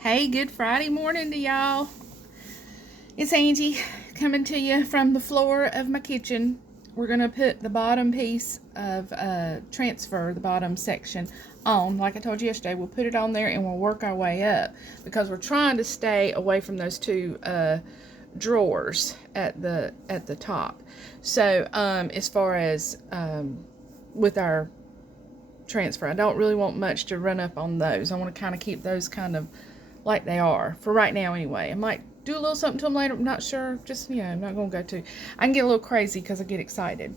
Hey, good Friday morning to y'all. It's Angie coming to you from the floor of my kitchen. We're going to put the bottom piece of transfer, the bottom section, on. Like I told you yesterday, we'll put it on there and we'll work our way up because we're trying to stay away from those two drawers at the top. So as far as with our transfer, I don't really want much to run up on those. I want to kind of keep those kind of like they are for right now anyway. I might do a little something to them later. I'm not sure. Just, I'm not going to go too. I can get a little crazy because I get excited.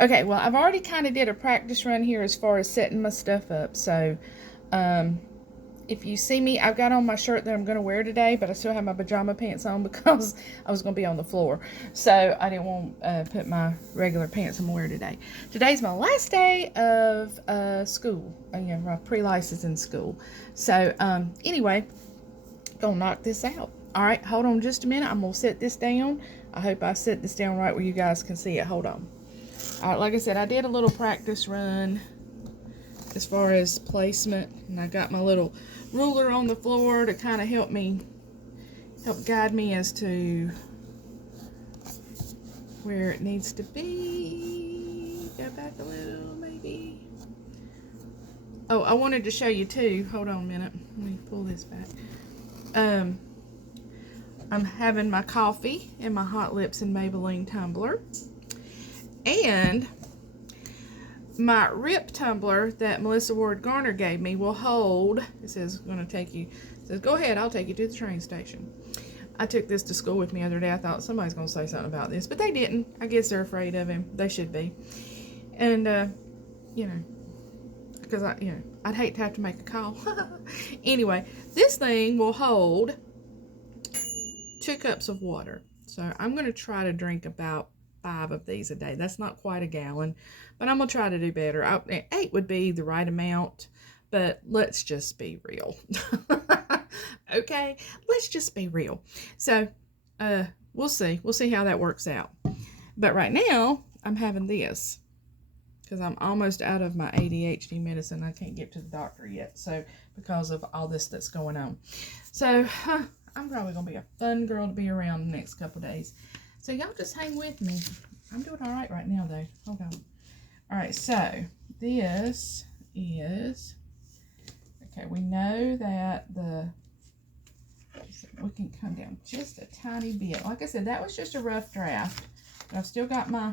Okay, well, I've already kind of did a practice run here as far as setting my stuff up. So, if you see me, I've got on my shirt that I'm going to wear today, but I still have my pajama pants on because I was going to be on the floor. So I didn't want to put my regular pants I'm wearing today. Today's my last day of school, my pre-licensing school. So anyway, gonna knock this out. All right, hold on just a minute. I'm gonna set this down. I hope I set this down right where you guys can see it. Hold on. All right, like I said, I did a little practice run as far as placement, and I got my little ruler on the floor to kind of help guide me as to where it needs to be. Go back a little, maybe. Oh, I wanted to show you too. Hold on a minute. Let me pull this back. I'm having my coffee in my Hot Lips and Maybelline tumbler. And my Rip tumbler that Melissa Ward Garner gave me will hold. It says, go ahead, I'll take you to the train station. I took this to school with me the other day. I thought somebody's going to say something about this, but they didn't. I guess they're afraid of him. They should be. And, because I'd hate to have to make a call. Anyway, this thing will hold 2 cups of water. So I'm going to try to drink about 5 of these a day. That's not quite a gallon, but I'm going to try to do better. 8 would be the right amount, but let's just be real. Okay, let's just be real. So we'll see. We'll see how that works out. But right now, I'm having this because I'm almost out of my ADHD medicine. I can't get to the doctor yet, so because of all this that's going on. So I'm probably going to be a fun girl to be around the next couple days. So y'all just hang with me. I'm doing all right now, though. Hold on. All right, so this is, okay, we know that we can come down just a tiny bit. Like I said, that was just a rough draft. But I've still got my,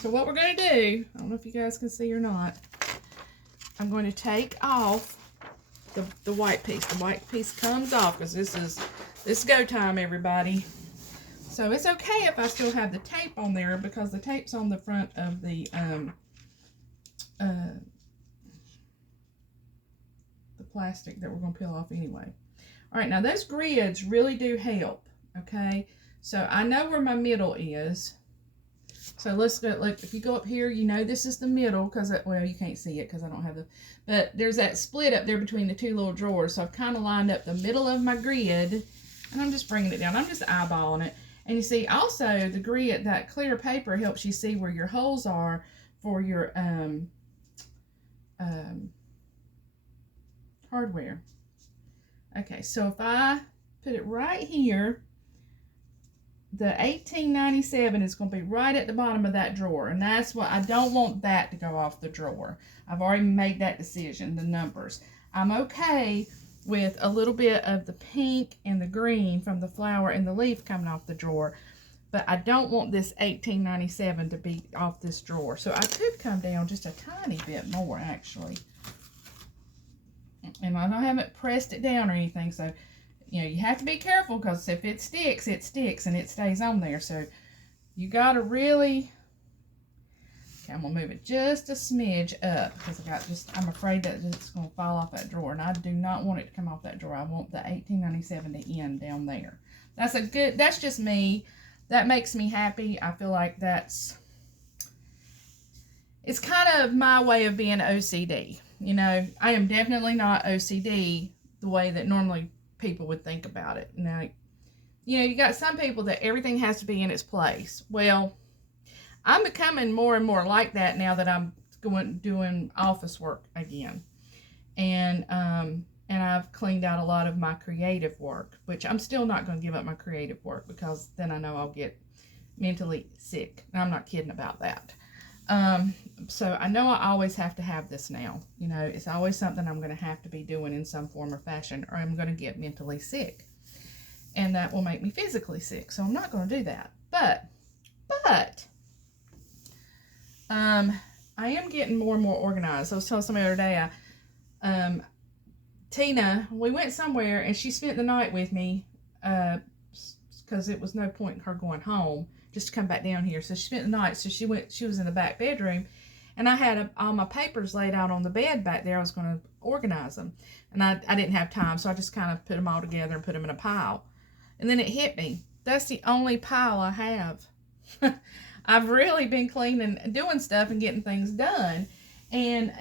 so what we're going to do, I don't know if you guys can see or not, I'm going to take off the white piece. The white piece comes off because this is go time, everybody. So it's okay if I still have the tape on there because the tape's on the front of the plastic that we're going to peel off anyway. All right, now those grids really do help, okay? So I know where my middle is. So let's go, like, if you go up here, this is the middle because, well, you can't see it because I don't have but there's that split up there between the 2 little drawers. So I've kind of lined up the middle of my grid, and I'm just bringing it down. I'm just eyeballing it. And you see, also, the grid, that clear paper helps you see where your holes are for your hardware. Okay, so if I put it right here, the 1897 is going to be right at the bottom of that drawer. And that's what, I don't want that to go off the drawer. I've already made that decision, the numbers. I'm okay with a little bit of the pink and the green from the flower and the leaf coming off the drawer. But I don't want this 1897 to be off this drawer. So I could come down just a tiny bit more, actually. And I haven't pressed it down or anything, so you have to be careful because if it sticks and it stays on there. So you got to really, okay, I'm going to move it just a smidge up because I'm afraid that it's going to fall off that drawer. And I do not want it to come off that drawer. I want the 1897 to end down there. That's just me. That makes me happy. I feel like it's kind of my way of being OCD. I am definitely not OCD the way that normally people would think about it. Now, you got some people that everything has to be in its place. Well, I'm becoming more and more like that now that I'm doing office work again. And and I've cleaned out a lot of my creative work, which I'm still not going to give up my creative work because then I know I'll get mentally sick. And I'm not kidding about that. So I know I always have to have this now. You know, it's always something I'm going to have to be doing in some form or fashion, or I'm going to get mentally sick. And that will make me physically sick. So I'm not going to do that. But, I am getting more and more organized. I was telling somebody the other day, Tina, we went somewhere and she spent the night with me, because it was no point in her going home just to come back down here. So she spent the night. So she was in the back bedroom, and I had all my papers laid out on the bed back there. I was going to organize them, and I didn't have time. So I just kind of put them all together and put them in a pile. And then it hit me. That's the only pile I have. I've really been cleaning, doing stuff and getting things done. And,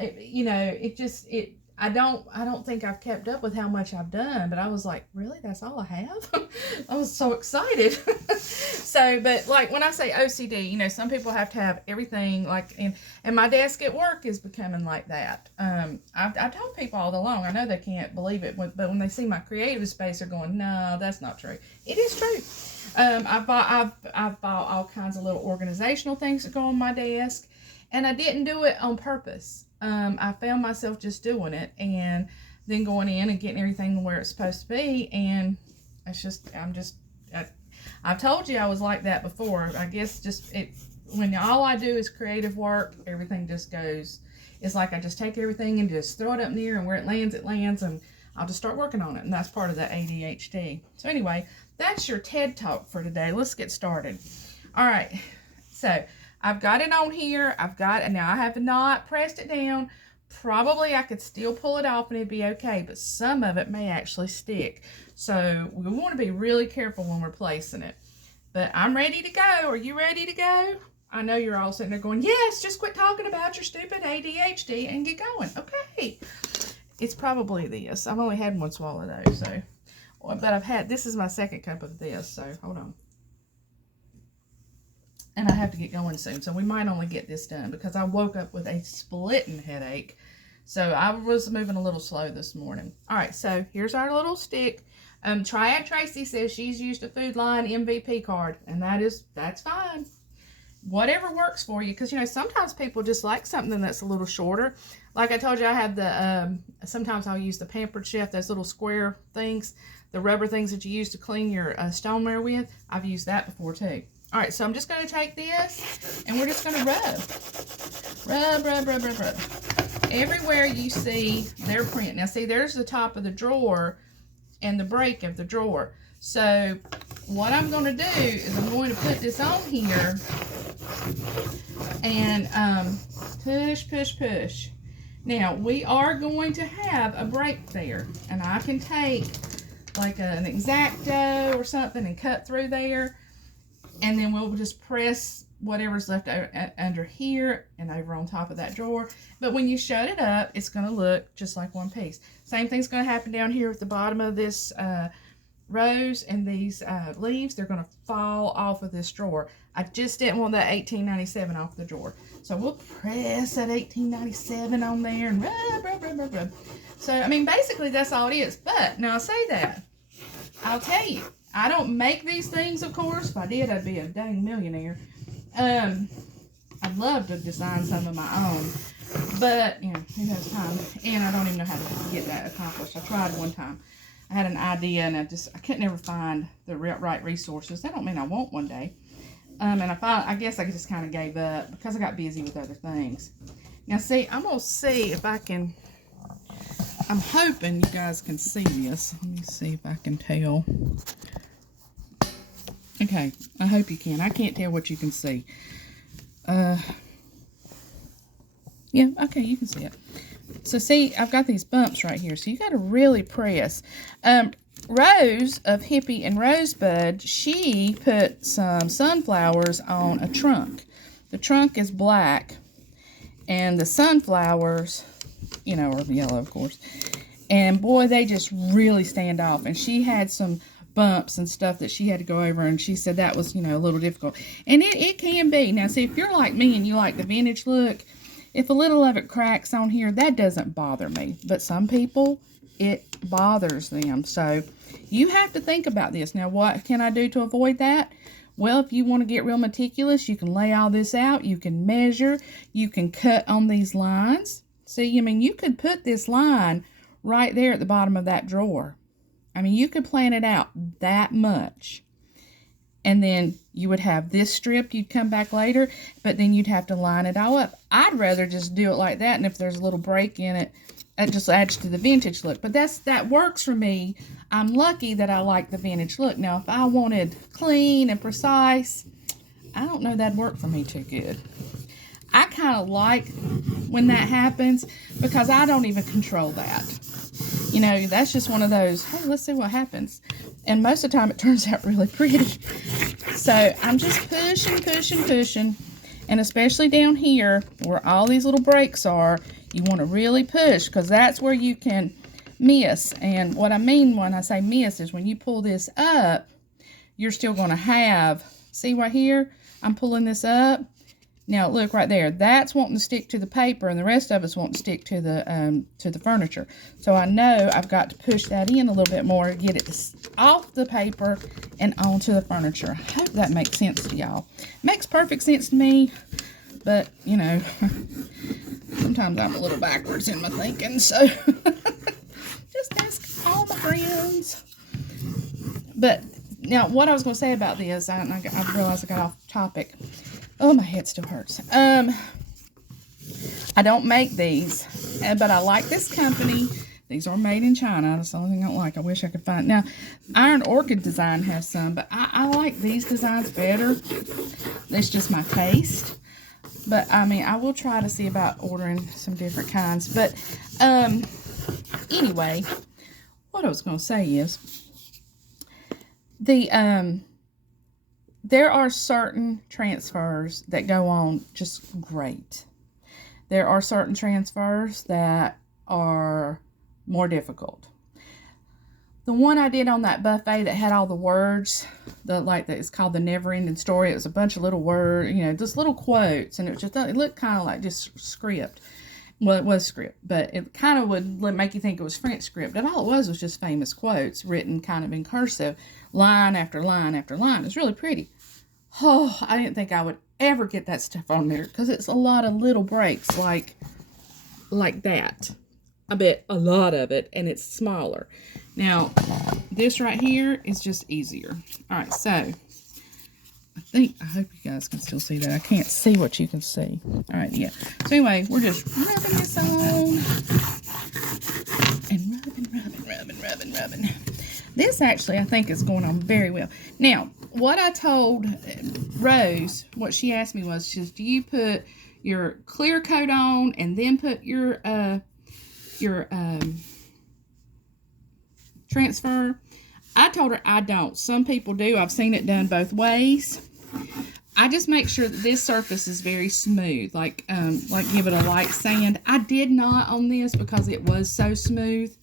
I don't think I've kept up with how much I've done, but I was like, really? That's all I have? I was so excited. So, but like when I say OCD, some people have to have everything like, and my desk at work is becoming like that. I told people all along, I know they can't believe it, but when they see my creative space, they're going, no, that's not true. It is true. I've bought all kinds of little organizational things that go on my desk, and I didn't do it on purpose. I found myself just doing it and then going in and getting everything where it's supposed to be. And I've told you I was like that before. I guess when all I do is creative work, everything just goes, it's like I just take everything and just throw it up in the air, and where it lands, and I'll just start working on it. And that's part of the ADHD. So anyway, that's your TED Talk for today. Let's get started. All right. So I've got it on here. Now I have not pressed it down. Probably I could still pull it off and it'd be okay, but some of it may actually stick. So we want to be really careful when we're placing it. But I'm ready to go. Are you ready to go? I know you're all sitting there going, yes, just quit talking about your stupid ADHD and get going. Okay. It's probably this. I've only had one swallow though, so. But this is my second cup of this, so hold on. And I have to get going soon, so we might only get this done because I woke up with a splitting headache. So I was moving a little slow this morning. All right, so here's our little stick. Triad Tracy says she's used a Food Line MVP card, and that's fine. Whatever works for you, because sometimes people just like something that's a little shorter. Like I told you, I have sometimes I'll use the Pampered Chef, those little square things, the rubber things that you use to clean your stoneware with. I've used that before too. All right, so I'm just going to take this, and we're just going to rub. Rub. Everywhere you see their print. Now, see, there's the top of the drawer and the break of the drawer. So what I'm going to do is I'm going to put this on here and push. Now, we are going to have a break there, and I can take like an X-Acto or something and cut through there. And then we'll just press whatever's left under here and over on top of that drawer. But when you shut it up, it's going to look just like one piece. Same thing's going to happen down here at the bottom of this rose, and these leaves, they're going to fall off of this drawer. I just didn't want that $18.97 off the drawer. So we'll press that $18.97 on there and rub. So, I mean, basically that's all it is. But, now I say that, I'll tell you, I don't make these things, of course. If I did, I'd be a dang millionaire. I'd love to design some of my own, but, who has time? And I don't even know how to get that accomplished. I tried one time. I had an idea, and I couldn't ever find the right resources. That don't mean I won't one day. And I guess I just kind of gave up because I got busy with other things. Now, see, I'm going to see if I can, I'm hoping you guys can see this. Let me see if I can tell. Okay, I hope you can. I can't tell what you can see. Yeah, okay, you can see it. So see, I've got these bumps right here, so you got to really press. Rose of Hippie and Rosebud, she put some sunflowers on a trunk. The trunk is black, and the sunflowers, are yellow, of course. And boy, they just really stand off. And she had some bumps and stuff that she had to go over, and she said that was, a little difficult. And it can be. Now, see, if you're like me and you like the vintage look, if a little of it cracks on here, that doesn't bother me. But some people, it bothers them. So you have to think about this. Now, what can I do to avoid that? Well, if you want to get real meticulous, you can lay all this out. You can measure. You can cut on these lines. See, I mean, you could put this line right there at the bottom of that drawer. I mean, you could plan it out that much. And then you would have this strip. You'd come back later, but then you'd have to line it all up. I'd rather just do it like that. And if there's a little break in it, it just adds to the vintage look. But that works for me. I'm lucky that I like the vintage look. Now, if I wanted clean and precise, I don't know that'd work for me too good. I kind of like when that happens because I don't even control that. You know, that's just one of those, hey, let's see what happens. And most of the time it turns out really pretty. So I'm just pushing. And especially down here where all these little breaks are, you want to really push because that's where you can miss. And what I mean when I say miss is when you pull this up, you're still going to have, see right here, I'm pulling this up. Now look right there, that's wanting to stick to the paper and the rest of it's wanting to stick to the furniture. So I know I've got to push that in a little bit more, get it off the paper and onto the furniture. I hope that makes sense to y'all. Makes perfect sense to me, but you know, sometimes I'm a little backwards in my thinking, so just ask all my friends. But now what I was going to say about this, I realized I got off topic. Oh, my head still hurts. I don't make these, but I like this company. These are made in China. That's the only thing I don't like. I wish I could find. Now, Iron Orchid Design has some, but I like these designs better. That's just my taste. But, I mean, I will try to see about ordering some different kinds. But, anyway, what I was going to say is, there are certain transfers that go on just great. There are certain transfers that are more difficult. The one I did on that buffet that had all the words, it's called The Never Ending Story. It was a bunch of little words, you know, just little quotes, and it looked kind of like just script. Well, it was script, but it kind of would make you think it was French script. And all it was just famous quotes written kind of in cursive, line after line after line. It's really pretty. Oh, I didn't think I would ever get that stuff on there because it's a lot of little breaks like that. I bet a lot of it, and it's smaller. Now, this right here is just easier. All right, so I hope you guys can still see that. I can't see what you can see. All right, yeah. So anyway, we're just rubbing this on. And rubbing. This actually, I think, is going on very well. Now, what I told Rose, what she asked me was, do you put your clear coat on and then put your transfer? I told her I don't. Some people do. I've seen it done both ways. I just make sure that this surface is very smooth, like give it a light sand. I did not on this because it was so smooth.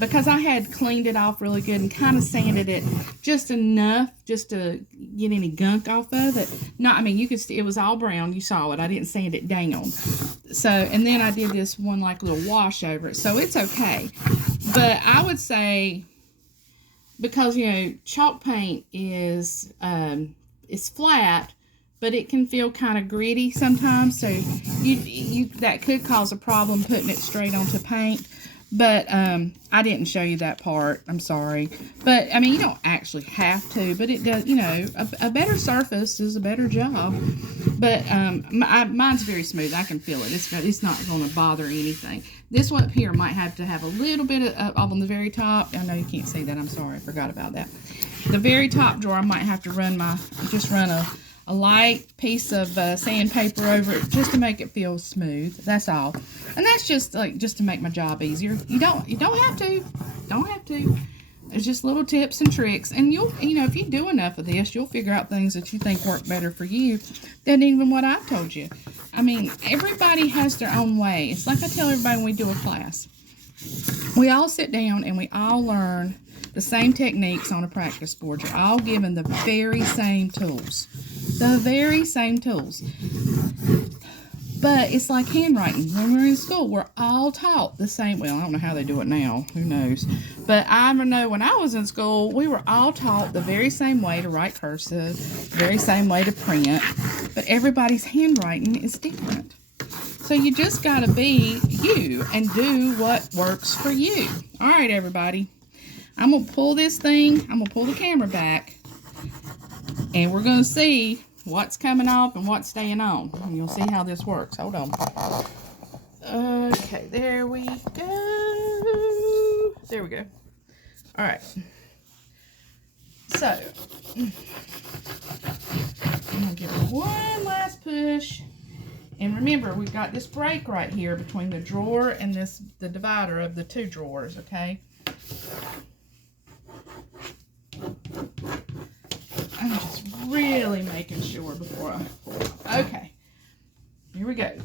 Because I had cleaned it off really good and kind of sanded it just enough just to get any gunk off of it. You could see it was all brown. You saw it. I didn't sand it down. So, and then I did this one like little wash over it. So it's okay. But I would say, because, you know, chalk paint is flat, but it can feel kind of gritty sometimes. So that could cause a problem putting it straight onto paint. But I didn't show you that part. I'm sorry. But, I mean, you don't actually have to. But it does, you know, a better surface is a better job. But mine's very smooth. I can feel it. It's not going to bother anything. This one up here might have to have a little bit of on the very top. I know you can't see that. I'm sorry. I forgot about that. The very top drawer, I might have to run a light piece of sandpaper over it just to make it feel smooth. That's all. And that's just to make my job easier. You don't have to. Don't have to. It's just little tips and tricks. And if you do enough of this, you'll figure out things that you think work better for you than even what I've told you. I mean, everybody has their own way. It's like I tell everybody when we do a class. We all sit down and we all learn the same techniques on a practice board. You're all given the very same tools. The very same tools. But it's like handwriting. When we're in school, we're all taught the same. Well, I don't know how they do it now. Who knows? But I know when I was in school, we were all taught the very same way to write cursive, the very same way to print. But everybody's handwriting is different. So you just got to be you and do what works for you. All right, everybody. I'm going to pull this thing. I'm going to pull the camera back. And we're going to see what's coming off and what's staying on. And you'll see how this works. Hold on. Okay, there we go. There we go. All right. So, I'm going to give it one last push. And remember, we've got this break right here between the drawer and the divider of the two drawers, okay? I'm just really making sure before I pull it. Okay, here we go.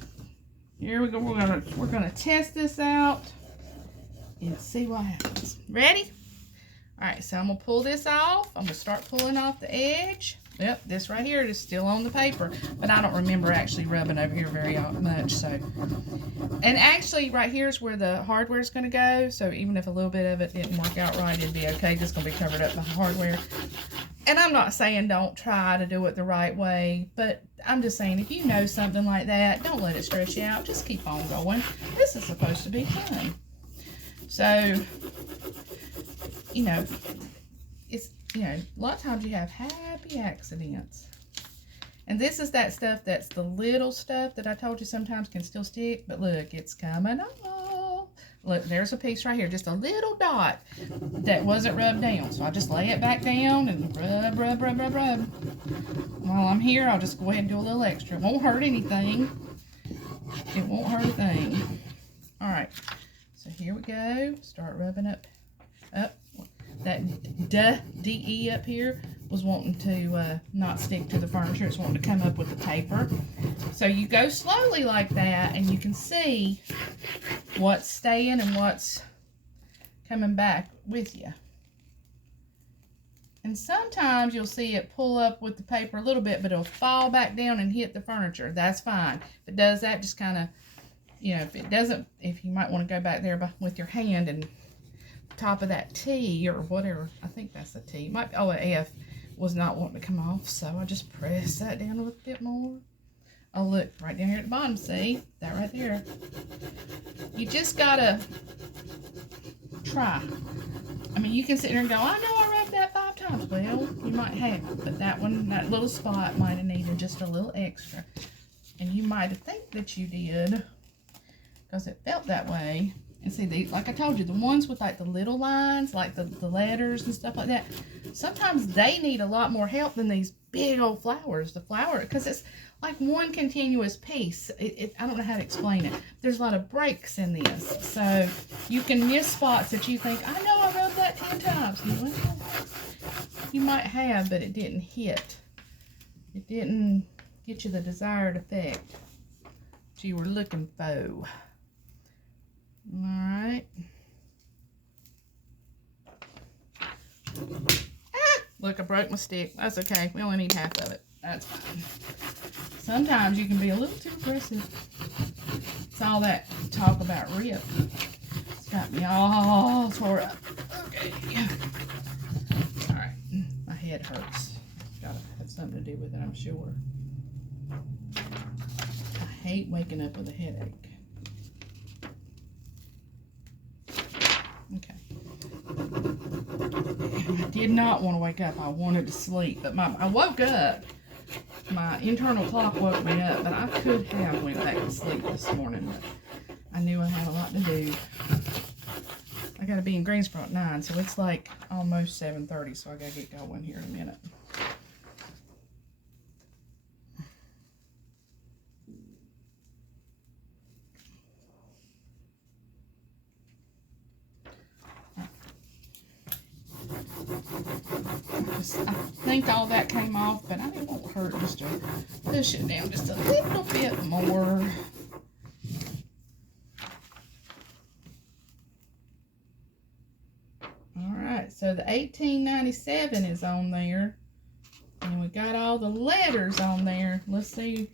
Here we go. We're gonna test this out and see what happens. Ready? All right. So I'm gonna pull this off. I'm gonna start pulling off the edge. Yep, this right here is still on the paper, but I don't remember actually rubbing over here very much. So, and actually, right here is where the hardware is going to go. So even if a little bit of it didn't work out right, it'd be okay. It's going to be covered up by hardware. And I'm not saying don't try to do it the right way, but I'm just saying if you know something like that, don't let it stress you out. Just keep on going. This is supposed to be fun. So, you know, it's, you know, a lot of times you have happy accidents. And this is that stuff that's the little stuff that I told you sometimes can still stick. But look, it's coming off. Look, there's a piece right here. Just a little dot that wasn't rubbed down. So I just lay it back down and rub. While I'm here, I'll just go ahead and do a little extra. It won't hurt anything. It won't hurt a thing. All right. So here we go. Start rubbing up. That DE up here was wanting to not stick to the furniture. It's wanting to come up with the taper. So you go slowly like that, and you can see what's staying and what's coming back with you. And sometimes you'll see it pull up with the paper a little bit, but it'll fall back down and hit the furniture. That's fine. If it does that, just kind of, you know, if it doesn't, if you might want to go back there with your hand and top of that T or whatever, I think that's a T. Might be, oh, an F was not wanting to come off, so I just press that down a little bit more. Oh, look, right down here at the bottom, see? That right there. You just gotta try. I mean, you can sit there and go, I know I rubbed that 5 times. Well, you might have, but that one, that little spot might have needed just a little extra. And you might have think that you did because it felt that way. And see, like I told you, the ones with like the little lines, like the letters and stuff like that, sometimes they need a lot more help than these big old flowers. The flower, because it's like one continuous piece. I don't know how to explain it. There's a lot of breaks in this. So you can miss spots that you think, I know I rubbed that 10 times. You might have, but it didn't hit. It didn't get you the desired effect that you were looking for. Alright. Look, I broke my stick. That's okay. We only need half of it. That's fine. Sometimes you can be a little too aggressive. It's all that talk about rip. It's got me all tore up. Okay. Alright. My head hurts. Gotta have something to do with it, I'm sure. I hate waking up with a headache. Okay. I did not want to wake up. I wanted to sleep, but I woke up. My internal clock woke me up, but I could have went back to sleep this morning, but I knew I had a lot to do. I got to be in Greensboro at 9, so it's like almost 7:30, so I got to get going here in a minute. I think all that came off, but it won't hurt just to push it down just a little bit more. Alright, so the 1897 is on there. And we got all the letters on there. Let's see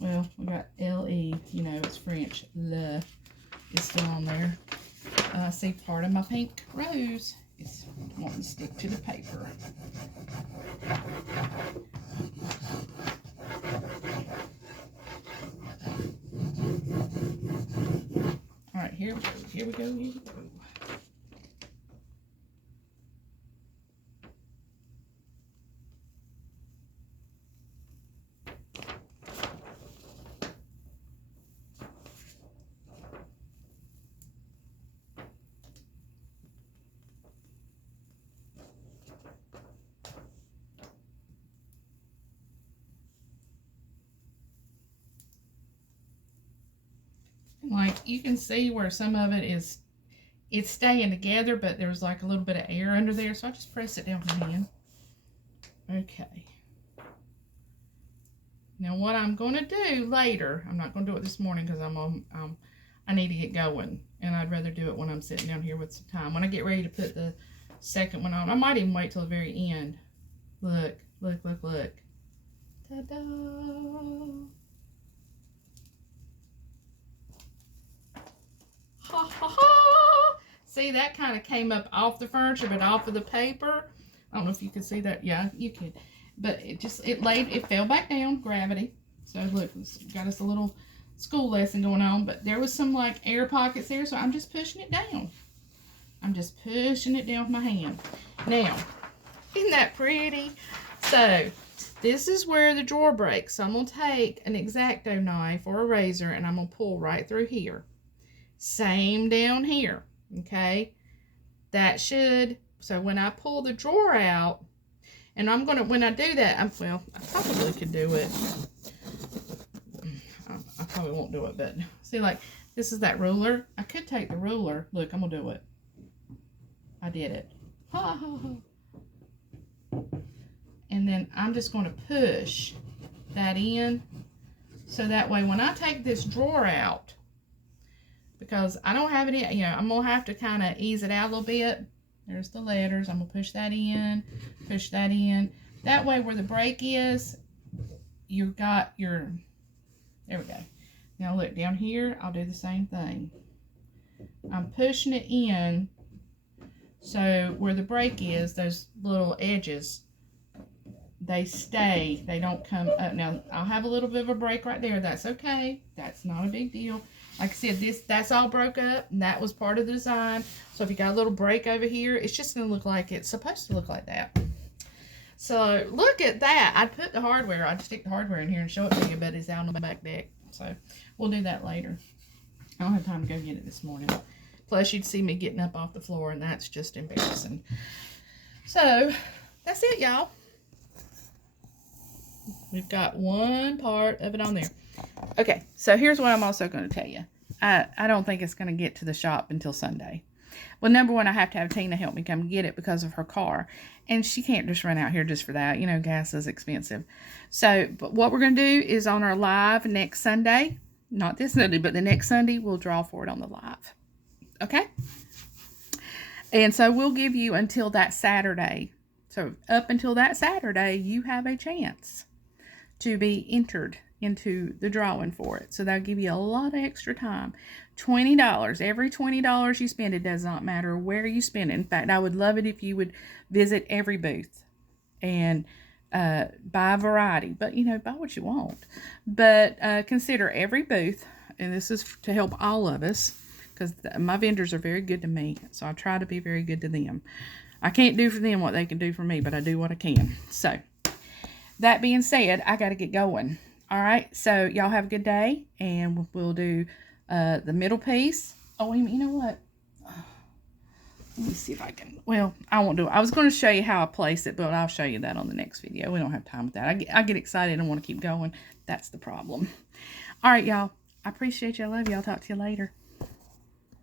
Well, we got L-E, you know, it's French. Le is still on there. See, part of my pink rose is wanting to stick to the paper. All right, here we go, here we go, here we go. Like, you can see where some of it is, it's staying together, but there's like a little bit of air under there, so I just press it down with my hand. Okay. Now, what I'm going to do later, I'm not going to do it this morning because I need to get going, and I'd rather do it when I'm sitting down here with some time. When I get ready to put the second one on, I might even wait till the very end. Look, look, look, look. Ta-da! Ha ha ha! See, that kind of came up off the furniture, but off of the paper. I don't know if you can see that. Yeah, you can. But it fell back down, gravity. So look, it's got us a little school lesson going on. But there was some like air pockets there, so I'm just pushing it down. I'm just pushing it down with my hand. Now, isn't that pretty? So this is where the drawer breaks. So I'm going to take an X-Acto knife or a razor, and I'm going to pull right through here. Same down here, okay? That should, so when I pull the drawer out, and I'm gonna, when I do that, well, I probably could do it. I probably won't do it, but see, like, this is that ruler. I could take the ruler. Look, I'm gonna do it. I did it. Ha ha ha. And then I'm just gonna push that in, so that way when I take this drawer out, because I don't have it in, you know, I'm going to have to kind of ease it out a little bit. There's the letters. I'm going to push that in, push that in. That way where the break is, you've got your, there we go. Now look, down here, I'll do the same thing. I'm pushing it in, so where the break is, those little edges, they stay. They don't come up. Now, I'll have a little bit of a break right there. That's okay. That's not a big deal. Like I said, that's all broke up, and that was part of the design. So if you got a little break over here, it's just going to look like it's supposed to look like that. So look at that. I'd put the hardware, I'd stick the hardware in here and show it to you, but it's out on the back deck. So we'll do that later. I don't have time to go get it this morning. Plus, you'd see me getting up off the floor, and that's just embarrassing. So that's it, y'all. We've got one part of it on there. Okay, so here's what I'm also going to tell you. I don't think it's going to get to the shop until Sunday. Well, number one, I have to have Tina help me come get it because of her car. And she can't just run out here just for that. You know, gas is expensive. So, but what we're going to do is on our live next Sunday, not this Sunday, but the next Sunday, we'll draw for it on the live. Okay? And so we'll give you until that Saturday. So up until that Saturday, you have a chance to be entered into the drawing for it. So that'll give you a lot of extra time. $20. Every $20 you spend, it does not matter where you spend it. In fact, I would love it if you would visit every booth and buy a variety. But, you know, buy what you want. But consider every booth, and this is to help all of us, because my vendors are very good to me. So I try to be very good to them. I can't do for them what they can do for me, but I do what I can. So that being said, I got to get going. All right, so y'all have a good day, and we'll do the middle piece. Oh, wait a minute, you know what? Let me see if I can. Well, I won't do it. I was going to show you how I place it, but I'll show you that on the next video. We don't have time with that. I get excited and want to keep going. That's the problem. All right, y'all. I appreciate you. I love you. I'll talk to you later.